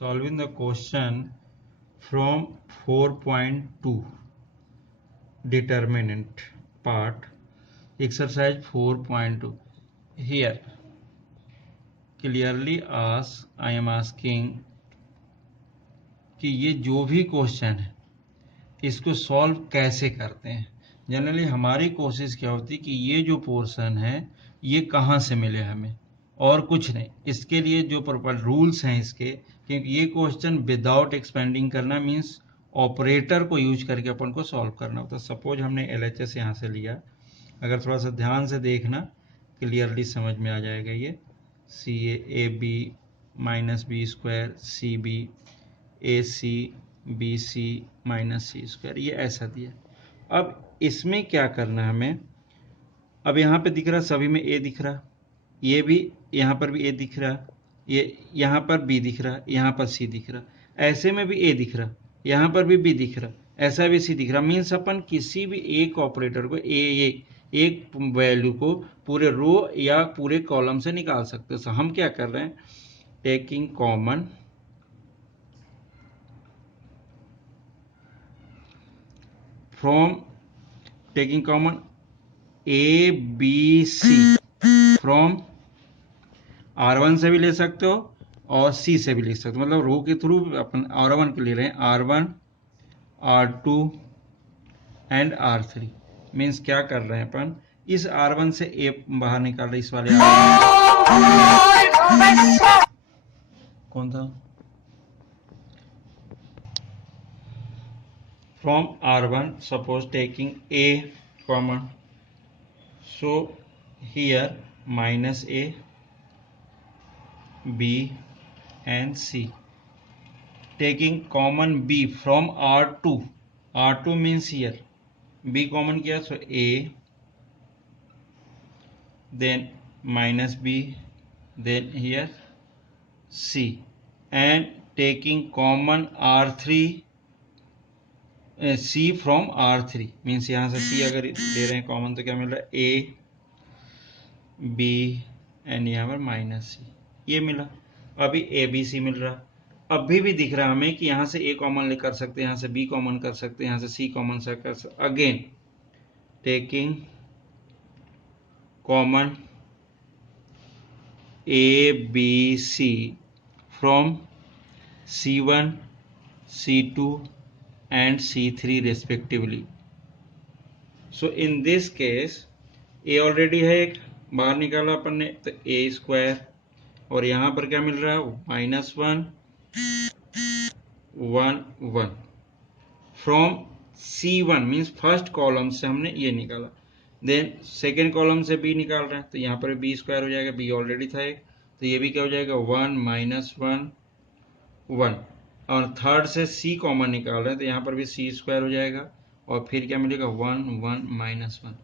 Solving the question from 4.2 determinant part, exercise 4.2. Here clearly I am asking कि ये जो भी क्वेश्चन है इसको सॉल्व कैसे करते हैं। जनरली हमारी कोशिश क्या होती है कि ये जो पोर्शन है ये कहाँ से मिले हमें, और कुछ नहीं। इसके लिए जो प्रॉपर रूल्स हैं इसके, क्योंकि ये क्वेश्चन विदाउट एक्सपेंडिंग करना मीन्स ऑपरेटर को यूज करके अपन को सॉल्व करना होता है। सपोज हमने LHS यहाँ से लिया, अगर थोड़ा सा ध्यान से देखना क्लियरली समझ में आ जाएगा। ये CA AB minus B² CB AC BC minus C², ये ऐसा दिया। अब इसमें क्या करना है हमें, अब यहाँ पे दिख रहा सभी में A दिख रहा, ये भी यहाँ पर भी A दिख रहा, ये यहाँ पर B दिख रहा, यहाँ पर C दिख रहा, ऐसे में भी A दिख रहा, यहाँ पर भी B दिख रहा, ऐसा भी C दिख रहा। मीन्स अपन किसी भी एक ऑपरेटर को एक वैल्यू को पूरे रो या पूरे कॉलम से निकाल सकते हैं। तो हम क्या कर रहे हैं, taking common A B C from R1 से भी ले सकते हो और C से भी ले सकते हो, मतलब रो के थ्रू अपन R1 के ले रहे हैं, R1 R2 and R3। Means क्या कर रहे हैं अपन, इस R1 से A बाहर निकाल रहे, इस वाले कौन था, from R1 suppose taking A common, so here minus A B and C, taking common B from R2 means here B common किया, so A then minus B then here C, and taking common R3 C from R3 means यहाँ से C अगर ले रहे हैं common तो क्या मिल रहा है, A B एंड यहाँ पर माइनस C, ये मिला। अभी ABC मिल रहा, अभी भी दिख रहा हमें कि यहाँ से A कॉमन ले कर सकते हैं, यहाँ से B कॉमन कर सकते हैं, यहाँ से C कॉमन से कर सकते। Again taking common ABC from C1 C2 and C3 respectively. So in this case A already है, एक बाहर निकाला अपन ने, तो A² और यहाँ पर क्या मिल रहा है, -1 1 1 from C1 means first column से हमने ये निकाला, देन सेकेंड कॉलम से B निकाल रहे हैं, तो यहाँ पर B² हो जाएगा, B ऑलरेडी था एक, तो ये भी क्या हो जाएगा 1 -1 1, और थर्ड से C कॉमन निकाल रहे हैं, तो यहाँ पर भी C² हो जाएगा, और फिर क्या मिलेगा 1 1 -1।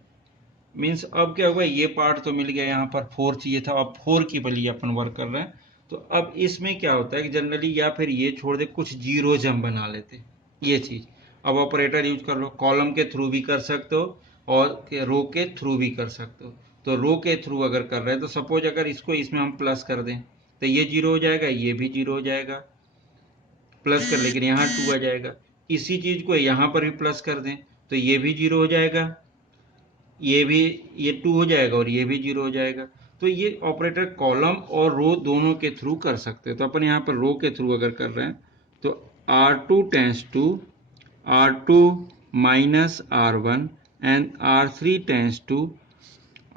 मीन्स अब क्या हुआ, ये पार्ट तो मिल गया, यहाँ पर 4 चाहिए था, अब 4 की लिए अपन वर्क कर रहे हैं। तो अब इसमें क्या होता है कि जनरली या फिर ये छोड़ दे, कुछ जीरोज हम बना लेते, ये चीज। अब ऑपरेटर यूज कर लो, कॉलम के थ्रू भी कर सकते हो और रो के थ्रू भी कर सकते हो। तो रो के थ्रू अगर कर रहे हैं तो सपोज अगर इसको इसमें हम प्लस कर दें तो ये 0 हो जाएगा, ये भी 0 हो जाएगा, प्लस कर, लेकिन यहाँ 2 आ जाएगा। इसी चीज को यहाँ पर भी प्लस कर दें तो ये भी 0 हो जाएगा, ये 2 हो जाएगा और ये भी 0 हो जाएगा। तो ये ऑपरेटर कॉलम और रो दोनों के थ्रू कर सकते हैं। तो अपन यहाँ पर रो के थ्रू अगर कर रहे हैं तो R2 tends to R2 minus R1 and R3 tends to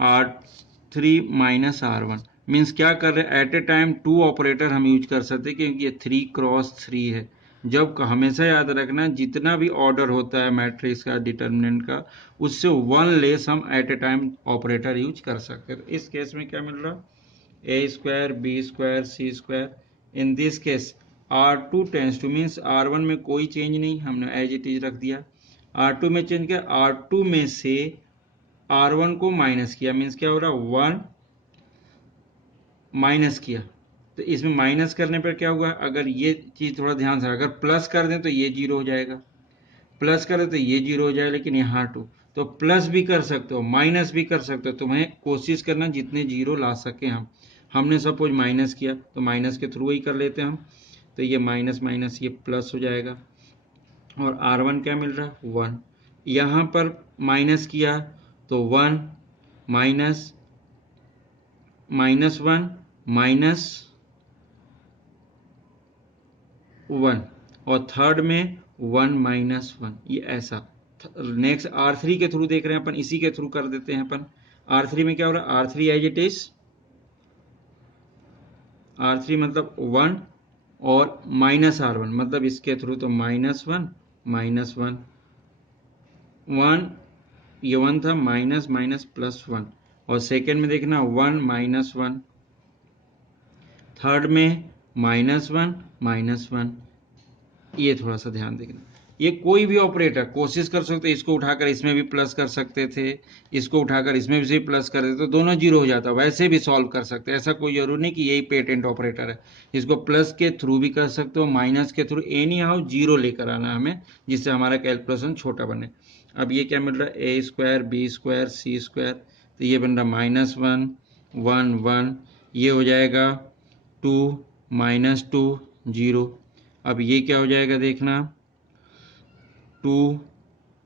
R3 minus R1। Means क्या कर रहे हैं, एट ए टाइम 2 ऑपरेटर हम यूज कर सकते हैं, क्योंकि ये 3x3 है। जब हमेशा याद रखना, जितना भी ऑर्डर होता है मैट्रिक्स का, डिटर्मिनेंट का, उससे 1 लेस हम at a time operator use कर सकते हैं। तो इस केस में क्या मिल रहा, A² B² C²। In this case R2 tends two means R1 में कोई चेंज नहीं, हमने एज इट इज रख दिया। R2 में चेंज किया, R2 में से R1 को माइनस किया, मीन्स क्या हो रहा, 1 माइनस किया। तो इसमें माइनस करने पर क्या हुआ, अगर ये चीज थोड़ा ध्यान से, अगर प्लस कर दें तो ये 0 हो जाएगा, प्लस करें तो ये 0 हो जाएगा, लेकिन यहाँ 2। तो प्लस भी कर सकते हो, माइनस भी कर सकते हो, तुम्हें कोशिश करना जितने 0 ला सके। हमने सपोज माइनस किया तो माइनस के थ्रू ही कर लेते हैं हम। तो ये माइनस माइनस ये प्लस हो जाएगा, और R1 क्या मिल रहा है 1। यहाँ पर माइनस किया तो 1 माइनस माइनस 1 माइनस 1, और थर्ड में 1 माइनस 1, ये ऐसा। नेक्स्ट R3 के थ्रू देख रहे हैं अपन, इसी के थ्रू कर देते हैं अपन। R3 में क्या हो रहा है, R3 as it is, R3 मतलब 1 और माइनस R1 मतलब इसके थ्रू, तो माइनस 1 माइनस 1 1, ये 1 था, माइनस माइनस प्लस 1, और सेकेंड में देखना 1 माइनस 1, थर्ड में माइनस 1 माइनस 1। ये थोड़ा सा ध्यान देखना, ये कोई भी ऑपरेटर कोशिश कर सकते, इसको उठाकर इसमें भी प्लस कर सकते थे, इसको उठाकर इसमें भी प्लस कर देते तो दोनों जीरो हो जाता, वैसे भी सॉल्व कर सकते, ऐसा कोई जरूरी नहीं कि यही पेटेंट ऑपरेटर है। इसको प्लस के थ्रू भी कर सकते हो, माइनस के थ्रू, एनी हाउ जीरो लेकर आना हमें, जिससे हमारा कैलकुलेशन छोटा बने। अब ये क्या मिल रहा है, A² B² C², तो ये बन रहा माइनस 1 1 1, ये हो जाएगा 2 माइनस 2 0। अब ये क्या हो जाएगा देखना, 2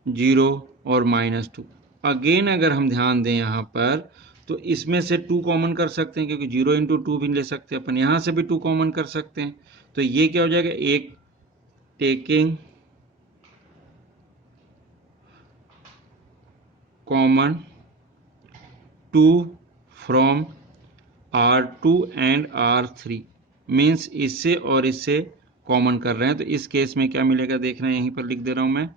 0 और माइनस 2। अगेन अगर हम ध्यान दें यहाँ पर, तो इसमें से 2 कॉमन कर सकते हैं, क्योंकि 0 इंटू 2 भी ले सकते हैं अपन, यहाँ से भी 2 कॉमन कर सकते हैं। तो ये क्या हो जाएगा, एक taking common 2 from R2 and R3, means इससे और इससे कॉमन कर रहे हैं। तो इस केस में क्या मिलेगा देखना, यहीं पर लिख दे रहा हूं मैं,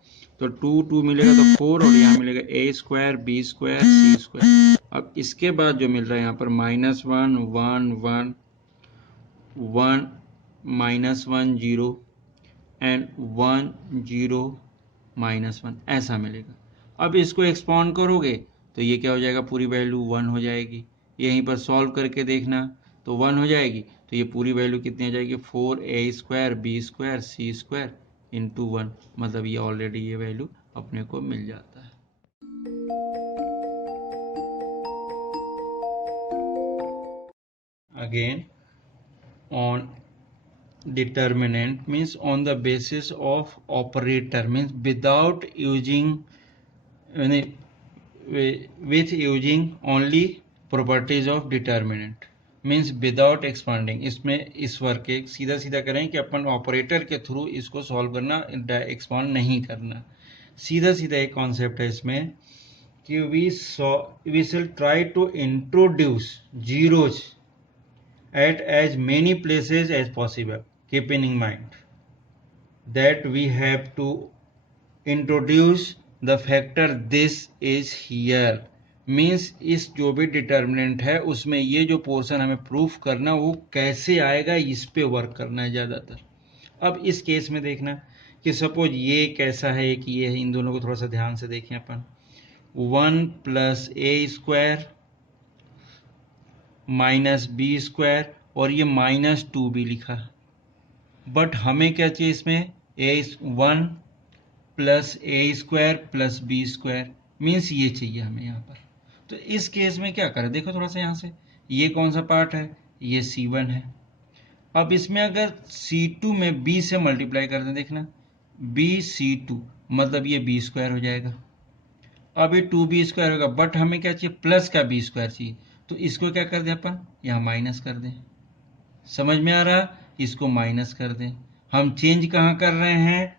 तो 2 2 मिलेगा तो 4, और यहाँ मिलेगा A² B² C²। अब इसके बाद जो मिल रहा है यहाँ पर माइनस 1 1 1 1 माइनस 1 0 एंड 1 0 माइनस 1, ऐसा मिलेगा। अब इसको एक्सपाउंड करोगे तो ये क्या हो जाएगा, पूरी वैल्यू 1 हो जाएगी। यहीं पर सॉल्व करके देखना तो 1 हो जाएगी, तो ये पूरी वैल्यू कितनी हो जाएगी, 4A² B² C² इंटू 1, मतलब ये ऑलरेडी ये वैल्यू अपने को मिल जाता है। Again on determinant means on the basis of operator, means without using with using only properties of determinant, means without expanding। इसमें इस वर्क के सीधा सीधा करें कि अपन ऑपरेटर के थ्रू इसको सॉल्व करना, एक्सपांड नहीं करना। सीधा सीधा एक कॉन्सेप्ट है इसमें कि we shall try to introduce zeros at as many places as possible, keeping in mind that we have to introduce the factor this is here, means इस जो भी डिटर्मिनेंट है उसमें ये जो पोर्शन हमें प्रूफ करना वो कैसे आएगा, इस पे वर्क करना है ज़्यादातर। अब इस केस में देखना कि सपोज ये कैसा है कि ये है, इन दोनों को थोड़ा सा ध्यान से देखें अपन, 1 प्लस A² माइनस B² और ये माइनस 2 भी लिखा, बट हमें क्या चाहिए इसमें, A1 plus A² plus B², means ये चाहिए हमें यहाँ पर। तो इस केस में क्या करें, देखो थोड़ा सा यहाँ से, ये कौन सा पार्ट है, ये C1 है। अब इसमें अगर C2 में B से मल्टीप्लाई कर दें, देखना BC2 मतलब ये B² हो जाएगा। अब ये 2B² होगा, बट हमें क्या चाहिए, प्लस का B² चाहिए, तो इसको क्या कर दें अपन, यहाँ माइनस कर दें। समझ में आ रहा, इसको माइनस कर दें। हम चेंज कहाँ कर रहे हैं,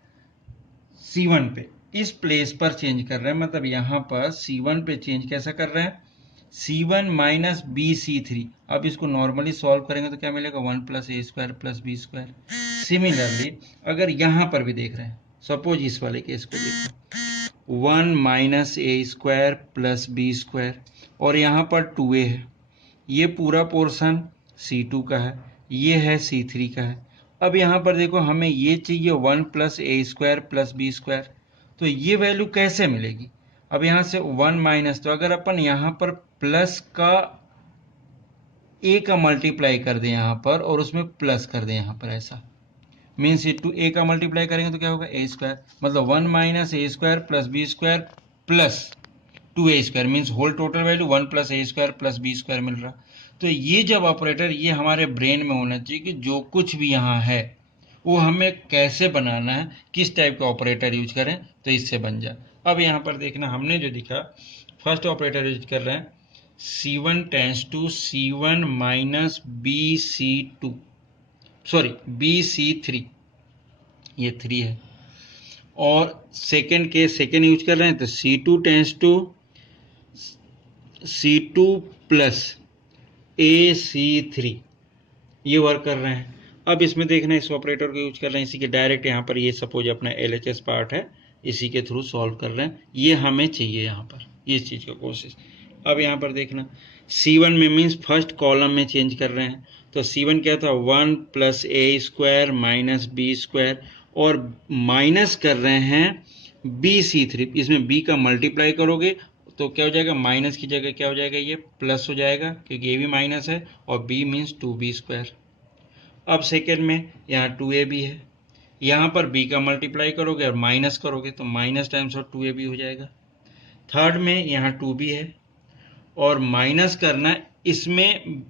C1 पे, इस प्लेस पर चेंज कर रहे हैं, मतलब यहाँ पर C1 पे चेंज कैसा कर रहे हैं, C1 माइनस BC3। अब इसको नॉर्मली सॉल्व करेंगे तो क्या मिलेगा, 1 plus A² plus B²। Similarly अगर यहाँ पर भी देख रहे हैं, सपोज इस वाले केस को देखो, 1 माइनस A² प्लस B² और यहाँ पर 2A है, ये पूरा पोर्शन C2 का है, ये है C3 का है। अब यहाँ पर देखो हमें ये चाहिए 1 प्लस A² प्लस B², तो ये वैल्यू कैसे मिलेगी, अब यहाँ से 1 माइनस, तो अगर अपन यहाँ पर प्लस का A का मल्टीप्लाई कर दें यहाँ पर और उसमें प्लस कर दें यहाँ पर, ऐसा मीन्स ये 2A का मल्टीप्लाई करेंगे तो क्या होगा, A², मतलब 1 minus A² plus B² plus 2A² means whole total value 1 plus A² plus B² मिल रहा। तो ये जब ऑपरेटर, ये हमारे ब्रेन में होना चाहिए कि जो कुछ भी यहाँ है वो हमें कैसे बनाना है, किस टाइप का ऑपरेटर यूज करें तो इससे बन जाए। अब यहाँ पर देखना हमने जो दिखा, फर्स्ट ऑपरेटर यूज कर रहे हैं C1 tense to C1 minus BC2, sorry BC3, ये 3 है। और सेकेंड के सेकेंड यूज कर रहे हैं तो C2 tense to C2 plus AC3, ये वर्क कर रहे हैं। अब इसमें देखना इस ऑपरेटर को यूज कर रहे हैं, इसी के डायरेक्ट यहाँ पर ये सपोज अपना LHS पार्ट है, इसी के थ्रू सॉल्व कर रहे हैं, ये हमें चाहिए यहाँ पर इस चीज़ का कोशिश। अब यहाँ पर देखना C1 में मीन्स फर्स्ट कॉलम में चेंज कर रहे हैं, तो C1 क्या था 1 plus A square minus B square, और माइनस कर रहे हैं BC3, इसमें B का मल्टीप्लाई करोगे तो क्या हो जाएगा, माइनस की जगह क्या हो जाएगा, ये प्लस हो जाएगा क्योंकि ये भी माइनस है, और B मीन्स 2B स्क्वायर। अब सेकेंड में यहाँ 2AB है, यहाँ पर B का मल्टीप्लाई करोगे और माइनस करोगे तो माइनस टाइम्स और 2AB हो जाएगा। थर्ड में यहाँ 2B है और माइनस करना इसमें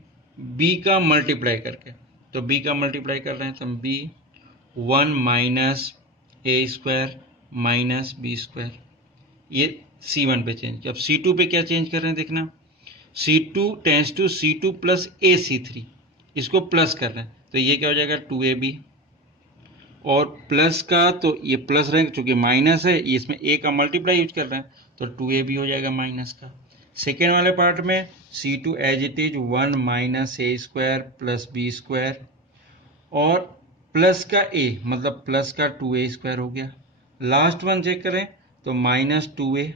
B का मल्टीप्लाई करके, तो B का मल्टीप्लाई कर रहे हैं तो B 1 minus A square minus B square, ये C1 पे चेंज। अब C2 पे क्या चेंज कर रहे हैं देखना, C2 tense to C2 plus AC3, इसको प्लस कर रहे हैं तो ये क्या हो जाएगा 2AB, और प्लस का तो ये प्लस रहेगा चूंकि माइनस है, इसमें A का मल्टीप्लाई यूज कर रहे हैं तो 2AB हो जाएगा माइनस का। सेकेंड वाले पार्ट में C2 as it is 1 minus A square plus B square, और प्लस का A मतलब प्लस का 2A स्क्वायर हो गया। लास्ट वन चेक करें तो माइनस 2A,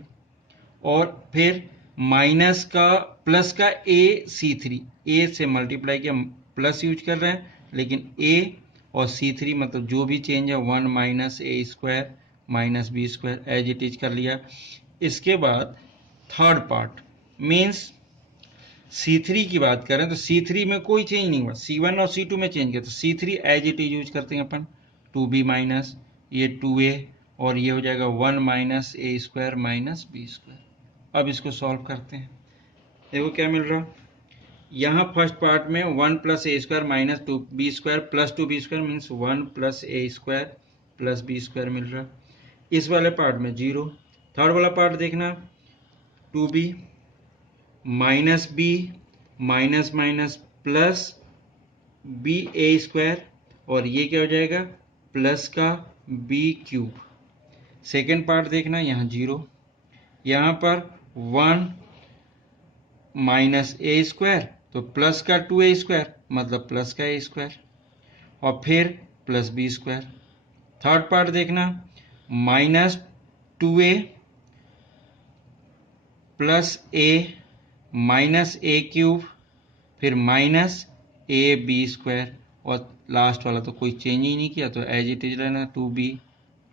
और फिर माइनस का प्लस का AC3, A से मल्टीप्लाई किया, प्लस यूज कर रहे हैं लेकिन A और C3 मतलब जो भी चेंज है 1 minus A square minus B square as it is कर लिया। इसके बाद थर्ड पार्ट मीन्स C3 की बात करें तो C3 में कोई चेंज नहीं हुआ, C1 और C2 में चेंज किया तो C3 as it is use करते हैं अपन, 2B माइनस ये 2A, और ये हो जाएगा 1 minus A square minus B square. अब इसको सॉल्व करते हैं, देखो क्या मिल रहा, यहाँ फर्स्ट पार्ट में 1 plus A square minus 2B square plus 2B square means 1 plus A square plus B square मिल रहा। इस वाले पार्ट में 0। थर्ड वाला पार्ट देखना 2B minus B minus minus plus BA square, और ये क्या हो जाएगा प्लस का B क्यूब। सेकेंड पार्ट देखना यहाँ 0, यहाँ पर 1 माइनस A स्क्वायर तो प्लस का 2A स्क्वायर मतलब प्लस का A स्क्वायर, और फिर plus B square. Third part देखना minus 2A plus A minus A cube, फिर माइनस AB स्क्वायर, और लास्ट वाला तो कोई चेंज ही नहीं किया तो एज इट इज रहना 2B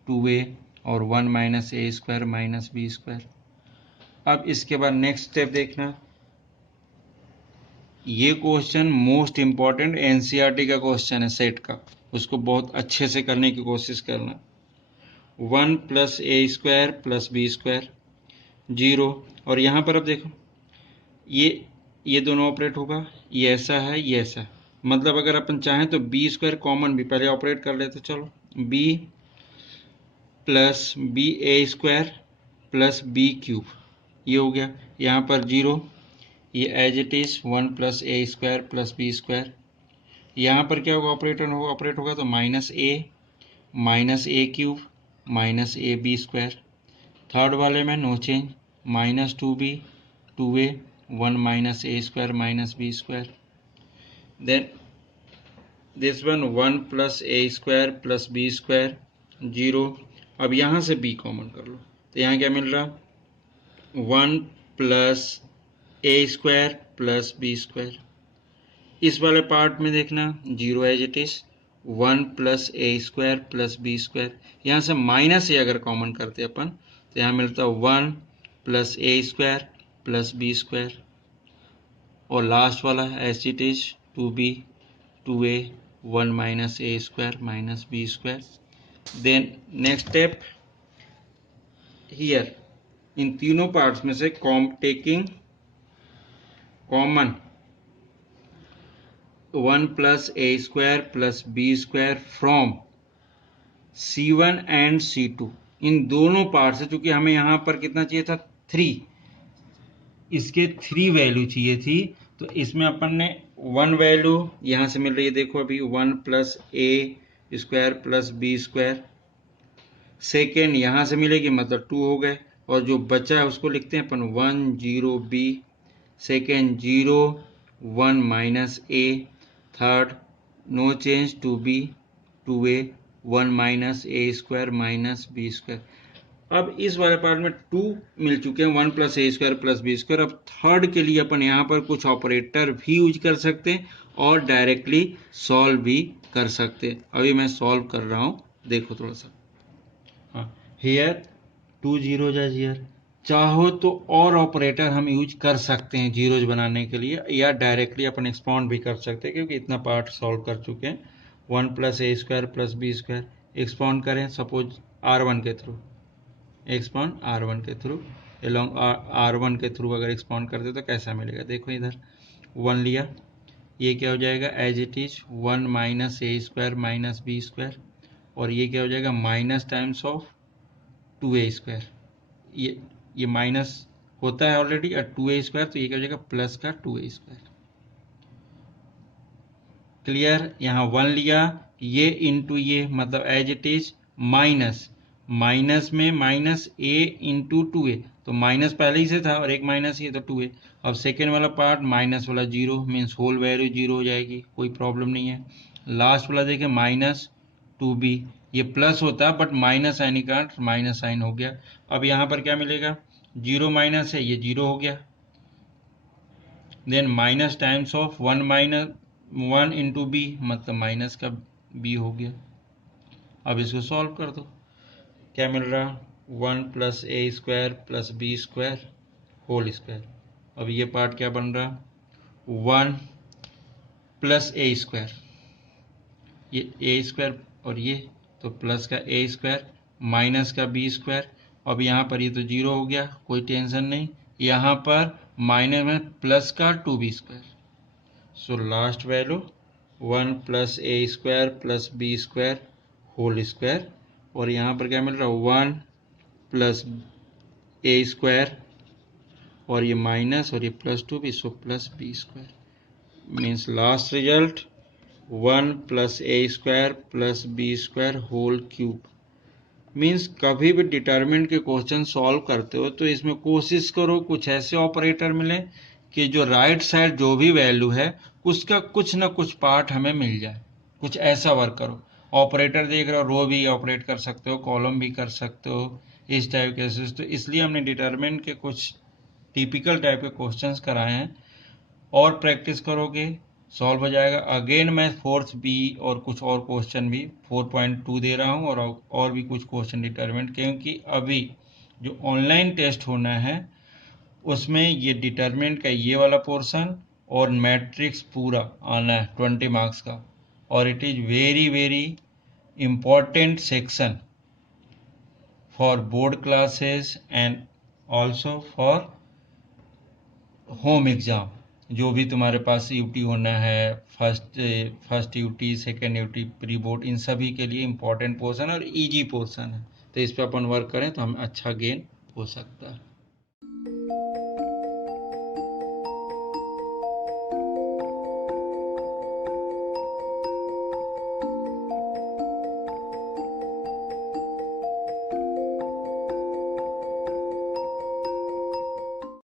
2A और 1 minus A square minus B square. अब इसके बाद नेक्स्ट स्टेप देखना, ये क्वेश्चन मोस्ट इंपॉर्टेंट एनसीईआरटी का क्वेश्चन है सेट का, उसको बहुत अच्छे से करने की कोशिश करना। 1 plus A square plus B square 0, और यहाँ पर अब देखो ये दोनों ऑपरेट होगा, ये ऐसा है ये ऐसा है, मतलब अगर अपन चाहें तो B स्क्वायर कॉमन भी पहले ऑपरेट कर लेते, चलो B plus BA square plus B cube, ये हो गया। यहाँ पर 0, ये as it is 1 plus A square plus B square. यहाँ पर क्या होगा ऑपरेट होगा तो minus A cube minus AB square. Third वाले में no change, minus 2B 2A 1 minus A square minus B square. Then this one 1 plus A square plus B square 0। अब यहाँ से B कॉमन कर लो तो यहाँ क्या मिल रहा 1 plus A square plus B square. इस वाले पार्ट में देखना 0 as it is 1 plus A square plus B square. यहाँ से माइनस A अगर कॉमन करते अपन तो यहाँ मिलता 1 plus A square plus B square, और लास्ट वाला as it is 2B 2A 1 minus A square minus B square. Then next step here, इन तीनों पार्ट्स में से taking common 1 plus A square plus B square from C1 and C2 इन दोनों part से, चूंकि हमें यहाँ पर कितना चाहिए था 3, इसके 3 वैल्यू चाहिए थी, तो इसमें अपन ने 1 वैल्यू यहाँ से मिल रही है, देखो अभी 1 plus A square plus B square, second यहाँ से मिलेगी मतलब 2 हो गए, और जो बचा है उसको लिखते हैं अपन 1 0 B, second 0 1 minus A, third no change 2b 2a 1 minus A square minus B square. अब इस वाले पार्ट में 2 मिल चुके हैं, 1 plus A square plus B square. अब थर्ड के लिए अपन यहाँ पर कुछ ऑपरेटर भी यूज कर सकते हैं और डायरेक्टली सॉल्व भी कर सकते हैं। अभी मैं सॉल्व कर रहा हूँ, देखो थोड़ा सा। हाँ, हियर 2 जीरोज है हियर, चाहो तो और ऑपरेटर हम यूज कर सकते हैं जीरोज बनाने के लिए, या डायरेक्टली अपन एक्सपाउंड भी कर सकते हैं, क्योंकि इतना पार्ट सॉल्व कर चुके हैं। 1 plus A square plus B square expand करें, सपोज R1 के थ्रू, एक्सपाउंड R1 के थ्रू, एलोंग R1 के थ्रू अगर एक्सपाउंड करते तो कैसा मिलेगा, देखो इधर 1 लिया, ये क्या हो जाएगा as it is 1 minus A square minus B square, और ये क्या हो जाएगा minus times of 2a square, ये माइनस होता है ऑलरेडी, और 2a स्क्वायर, तो ये क्या हो जाएगा प्लस का 2a स्क्वायर। क्लियर, यहाँ 1 लिया, ये इंटू ये, मतलब as it is minus, minus में माइनस ए इंटू 2a, तो माइनस पहले ही से था और एक माइनस ये, तो 2a। अब सेकेंड वाला पार्ट माइनस वाला 0 मीन्स होल वैल्यू 0 हो जाएगी, कोई प्रॉब्लम नहीं है। लास्ट वाला देखें माइनस 2b, ये प्लस होता बट माइनस साइन का माइनस साइन हो गया। अब यहाँ पर क्या मिलेगा, 0 माइनस है, ये 0 हो गया, then minus times of 1 minus 1 into B, मतलब माइनस का b हो गया। अब इसको सॉल्व कर दो, क्या मिल रहा 1 plus A square plus B square whole square. अब ये पार्ट क्या बन रहा 1 प्लस ए स्क्वायर, ये ए स्क्वायर और ये, तो प्लस का ए स्क्वायर माइनस का बी स्क्वायर। अब यहाँ पर ये तो 0 हो गया, कोई टेंशन नहीं, यहाँ पर माइनस में प्लस का 2b square, so last value 1 plus A square plus B square whole square, और यहाँ पर क्या मिल रहा है 1 प्लस ए स्क्वायर, और ये माइनस और ये plus 2b, so plus B square. Means last result 1 plus A square plus B square whole cube. Means कभी भी डिटरमिनेंट के क्वेश्चन सॉल्व करते हो तो इसमें कोशिश करो कुछ ऐसे ऑपरेटर मिले कि जो राइट साइड जो भी वैल्यू है उसका कुछ ना कुछ पार्ट हमें मिल जाए, कुछ ऐसा वर्क करो। ऑपरेटर देख रहे हो, रो भी ऑपरेट कर सकते हो, कॉलम भी कर सकते हो, इस टाइप के। तो इसलिए हमने डिटरमिनेंट के कुछ टिपिकल टाइप के क्वेश्चंस कराए हैं, और प्रैक्टिस करोगे सॉल्व हो जाएगा। अगेन मैं फोर्थ बी और कुछ और क्वेश्चन भी 4.2 दे रहा हूँ, और भी कुछ क्वेश्चन डिटरमिनेंट, क्योंकि अभी जो ऑनलाइन टेस्ट होना है उसमें ये डिटरमिनेंट का ये वाला पोर्शन और मैट्रिक्स पूरा आना है 20 मार्क्स का, और it is very very important section for board classes and also for home exam। जो भी तुम्हारे पास यूटी होना है, first UT second UT pre board, इन सभी के लिए इम्पोर्टेंट पोर्शन और इजी पोर्शन है, तो इस पर अपन वर्क करें तो हमें अच्छा गेन हो सकता है।